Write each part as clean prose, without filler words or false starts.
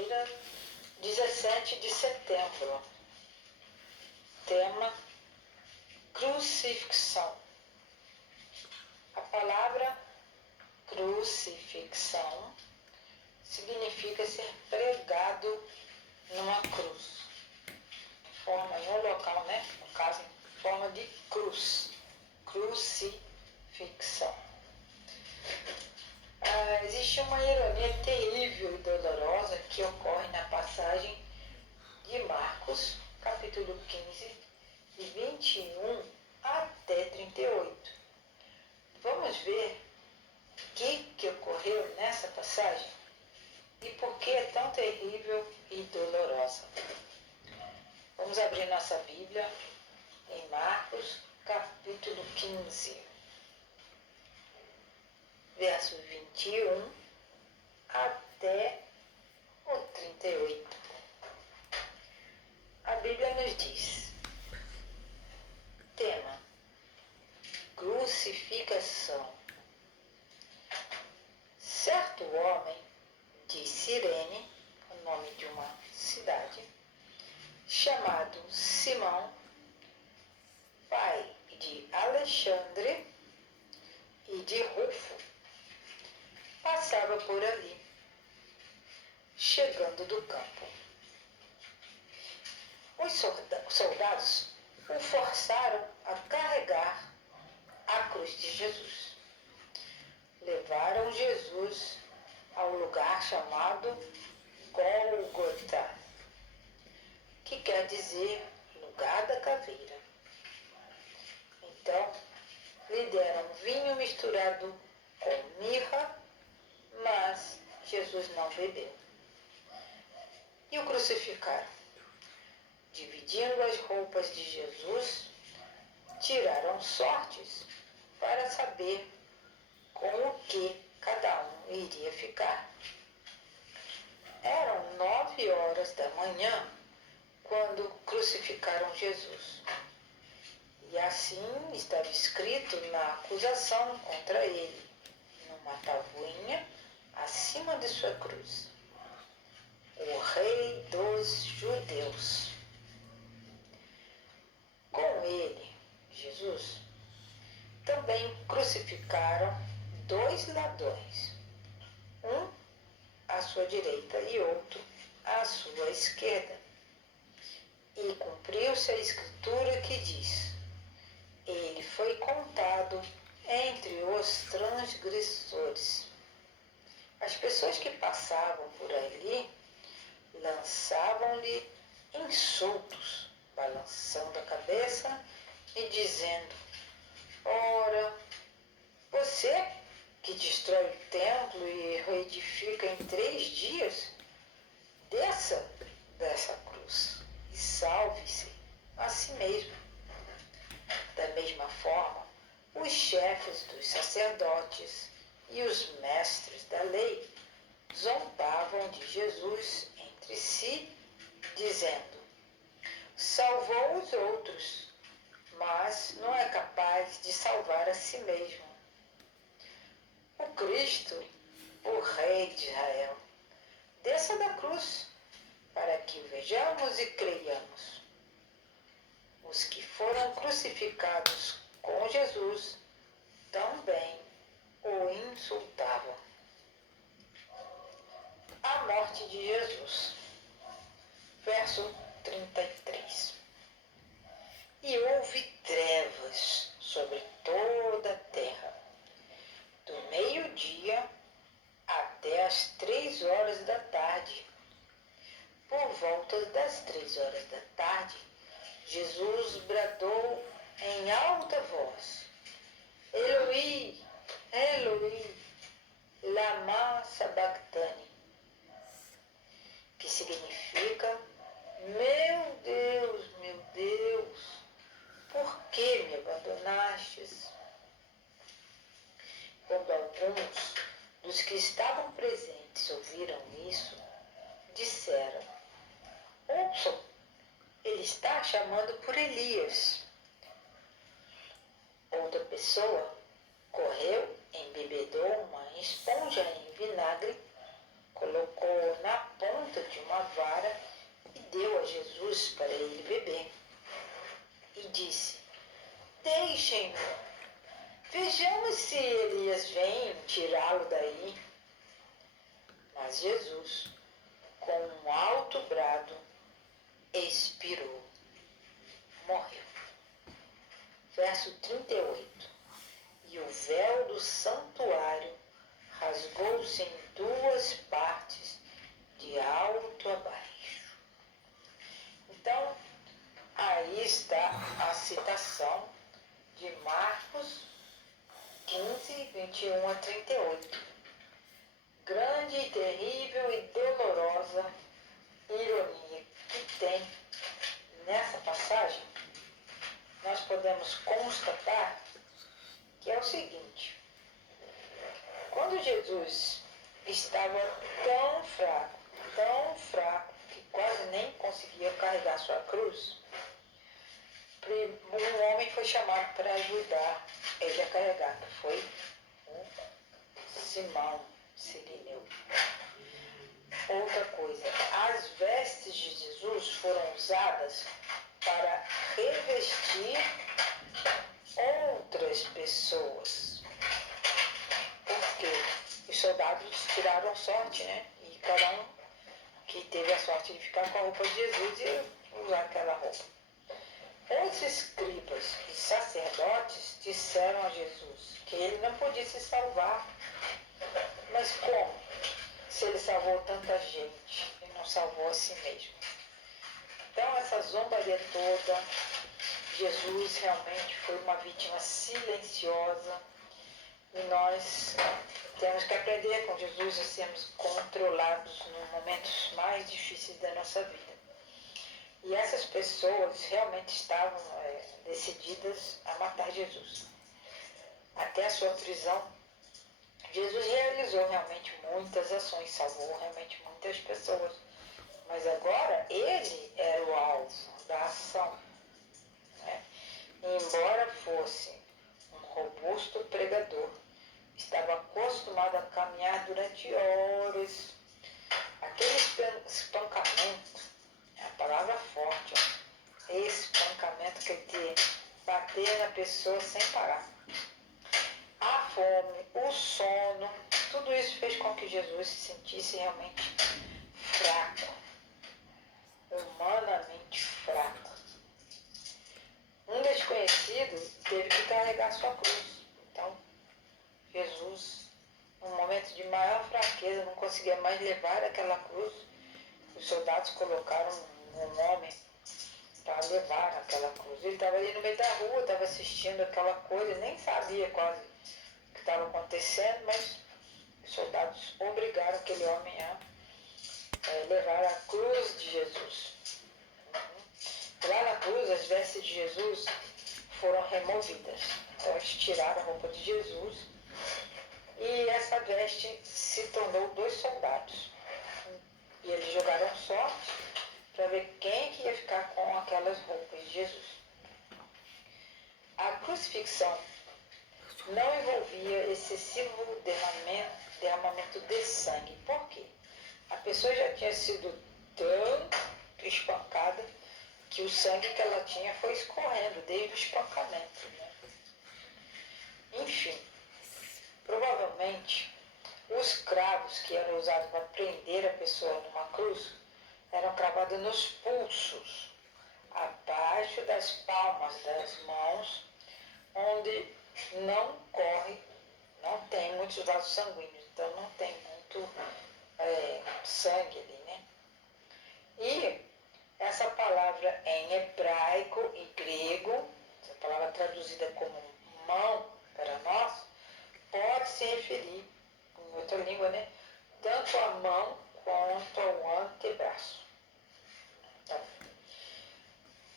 quarta-feira, 17 de setembro. Tema: crucifixão. A palavra crucifixão significa ser pregado numa cruz. Forma em um local, no caso, em forma de cruz. Crucifixão. Existe uma ironia terrível e dolorosa que ocorre na passagem de Marcos, capítulo 15, de 21 até 38. Vamos ver o que ocorreu nessa passagem e por que é tão terrível e dolorosa. Vamos abrir nossa Bíblia em Marcos, capítulo 15, verso 21 até o 38. A Bíblia nos diz: tema: crucificação. Certo homem de Cirene, o nome de uma cidade, chamado Simão, pai de Alexandre e de Rufo, passava por ali, chegando do campo. Os soldados o forçaram a carregar a cruz de Jesus. Levaram Jesus ao lugar chamado Gólgota, que quer dizer lugar da caveira. Então, lhe deram vinho misturado com mirra, mas Jesus não bebeu. E o crucificaram. Dividindo as roupas de Jesus, tiraram sortes para saber com o que cada um iria ficar. Eram 9 horas da manhã quando crucificaram Jesus. E assim estava escrito na acusação contra ele, numa tabuinha acima de sua cruz: o Rei dos Judeus. Com ele, Jesus, também crucificaram 2 ladrões, um à sua direita e outro à sua esquerda. E cumpriu-se a escritura que diz: ele foi contado entre os transgressores. As pessoas que passavam por ali lançavam-lhe insultos, balançando a cabeça e dizendo: ora, você que destrói o templo e reedifica em 3 dias, desça dessa cruz e salve-se a si mesmo. Da mesma forma, os chefes dos sacerdotes e os mestres da lei zombavam de Jesus entre si, dizendo: salvou os outros, mas não é capaz de salvar a si mesmo. O Cristo, o Rei de Israel, desça da cruz, para que o vejamos e creiamos. Os que foram crucificados com Jesus também o insultavam. A morte de Jesus. Verso 33. E houve trevas sobre toda a terra, do meio-dia até as 3 horas da tarde. Por volta das 3 horas da tarde, Jesus bradou em alta voz: Eloi, Eloi, lama sabachthani, que significa: meu Deus, por que me abandonastes? Quando alguns dos que estavam presentes ouviram isso, disseram: ouçam, ele está chamando por Elias. Outra pessoa correu, embebedou uma esponja em vinagre, colocou na ponta de a Jesus para ele beber e disse: Deixem-no, vejamos se Elias vem tirá-lo daí. Mas Jesus, com um alto brado, expirou, morreu. Verso 38. E o véu do santuário rasgou-se em duas partes, de alto a baixo. Então, aí está a citação de Marcos 15, 21 a 38. Grande e terrível e dolorosa ironia que tem nessa passagem, nós podemos constatar que é o seguinte: quando Jesus estava tão fraco, que quase nem conseguia carregar sua cruz, um homem foi chamado para ajudar ele a carregar, que foi o Simão Cirineu. Outra coisa, as vestes de Jesus foram usadas para revestir outras pessoas. Porque os soldados tiraram sorte, né? E cada um que teve a sorte de ficar com a roupa de Jesus ia usar aquela roupa. Os escribas e sacerdotes disseram a Jesus que ele não podia se salvar. Mas como? Se ele salvou tanta gente e não salvou a si mesmo. Então, essa zombaria toda, Jesus realmente foi uma vítima silenciosa e nós temos que aprender com Jesus a sermos controlados nos momentos mais difíceis da nossa vida. E essas pessoas realmente estavam decididas a matar Jesus. Até a sua prisão, Jesus realizou realmente muitas ações, salvou realmente muitas pessoas. Mas agora ele era o alvo da ação. Né? E embora fosse um robusto pregador, estava acostumado a caminhar durante horas. Aquele espancamento, é a palavra forte, ó, espancamento quer dizer bater na pessoa sem parar. A fome, o sono, tudo isso fez com que Jesus se sentisse realmente fraco, humanamente fraco. Um desconhecido teve que carregar sua cruz. Então, Jesus, num momento de maior fraqueza, não conseguia mais levar aquela cruz. Os soldados colocaram um homem para levar aquela cruz. Ele estava ali no meio da rua, estava assistindo aquela coisa, nem sabia quase o que estava acontecendo, mas os soldados obrigaram aquele homem a levar a cruz de Jesus. Lá na cruz, as vestes de Jesus foram removidas. Então, eles tiraram a roupa de Jesus e essa veste se tornou 2 soldados. E eles jogaram sorte para ver quem que ia ficar com aquelas roupas de Jesus. A crucifixão não envolvia excessivo derramamento de sangue. Por quê? A pessoa já tinha sido tão espancada que o sangue que ela tinha foi escorrendo desde o espancamento. Né? Enfim, provavelmente os cravos que eram usados para prender a pessoa numa cruz eram cravados nos pulsos, abaixo das palmas das mãos, onde não tem muitos vasos sanguíneos, então não tem muito sangue ali, né? E essa palavra em hebraico e grego, essa palavra traduzida como mão para nós, pode se referir, em outra língua, né? Tanto à mão quanto ao antebraço. Então,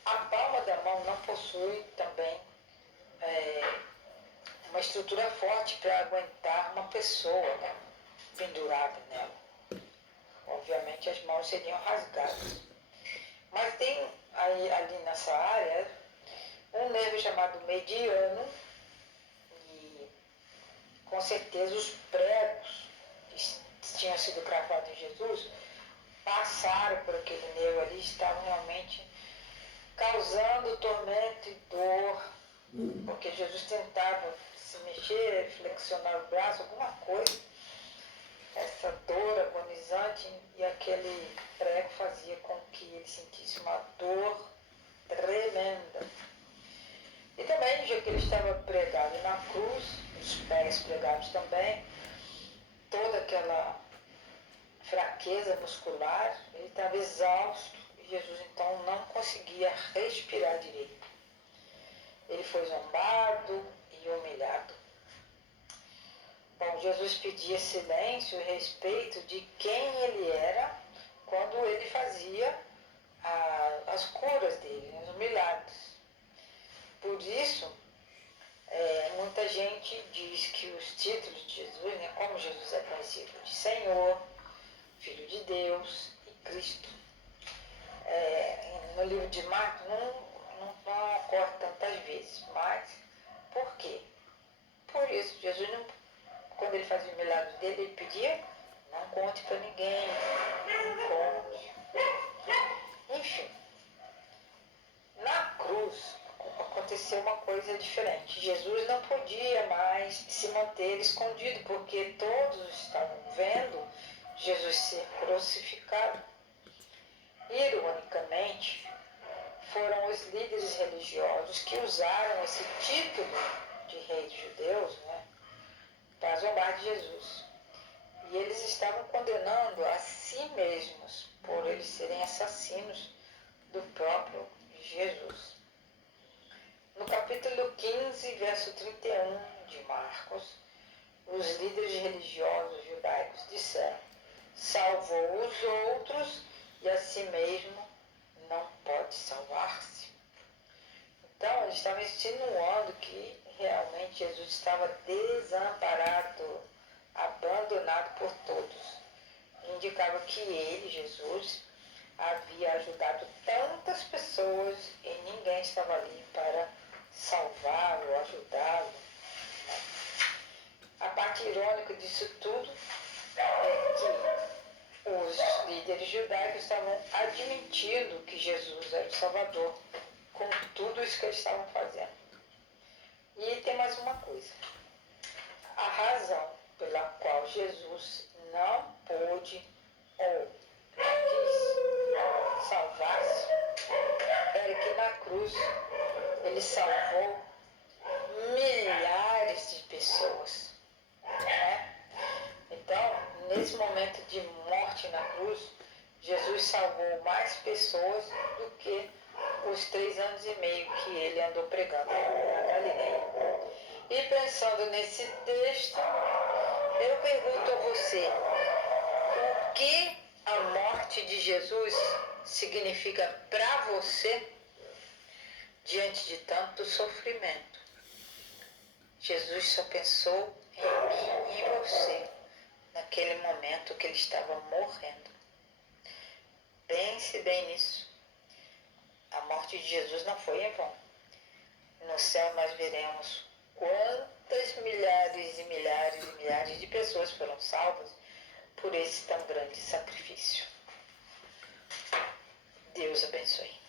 a palma da mão não possui também uma estrutura forte para aguentar uma pessoa, né, pendurada nela. Obviamente as mãos seriam rasgadas. Mas tem ali nessa área um nervo chamado mediano e com certeza os pregos que tinham sido cravados em Jesus passaram por aquele nervo ali estavam realmente causando tormento e dor, porque Jesus tentava se mexer, flexionar o braço, alguma coisa. Essa dor agonizante e aquele prego fazia com que ele sentisse uma dor tremenda. E também, já que ele estava pregado na cruz, os pés pregados também, toda aquela fraqueza muscular, ele estava exausto e Jesus então não conseguia respirar direito. Ele foi zombado e humilhado. Bom, Jesus pedia silêncio e respeito de quem ele era quando ele fazia as curas dele, os milagres. Por isso, muita gente diz que os títulos de Jesus, né, como Jesus é conhecido de Senhor, Filho de Deus e Cristo, no livro de Marcos não ocorre tantas vezes. Mas, por quê? Por isso, Jesus, quando ele fazia o milagre dele, ele pedia, não conte para ninguém, não conte. Enfim, na cruz aconteceu uma coisa diferente. Jesus não podia mais se manter escondido, porque todos estavam vendo Jesus ser crucificado. Ironicamente, foram os líderes religiosos que usaram esse título de rei dos judeus, né, para zombar de Jesus. E eles estavam condenando a si mesmos por eles serem assassinos do próprio Jesus. No capítulo 15, verso 31 de Marcos, os líderes religiosos judaicos disseram: salvou os outros e a si mesmo não pode salvar-se. Então, eles estavam insinuando que realmente Jesus estava desamparado, abandonado por todos. Indicava que ele, Jesus, havia ajudado tantas pessoas e ninguém estava ali para salvá-lo, ajudá-lo. A parte irônica disso tudo é que os líderes judaicos estavam admitindo que Jesus era o Salvador com tudo isso que eles estavam fazendo. E tem mais uma coisa. A razão pela qual Jesus não pôde ou quis salvar-se era que na cruz ele salvou milhares de pessoas. Né? Então, nesse momento de morte na cruz, Jesus salvou mais pessoas do que os 3 anos e meio que ele andou pregando na Galileia. E pensando nesse texto, eu pergunto a você, o que a morte de Jesus significa para você diante de tanto sofrimento? Jesus só pensou em mim e em você naquele momento que ele estava morrendo. Pense bem nisso. A morte de Jesus não foi em vão. No céu nós veremos quantas milhares e milhares e milhares de pessoas foram salvas por esse tão grande sacrifício. Deus abençoe.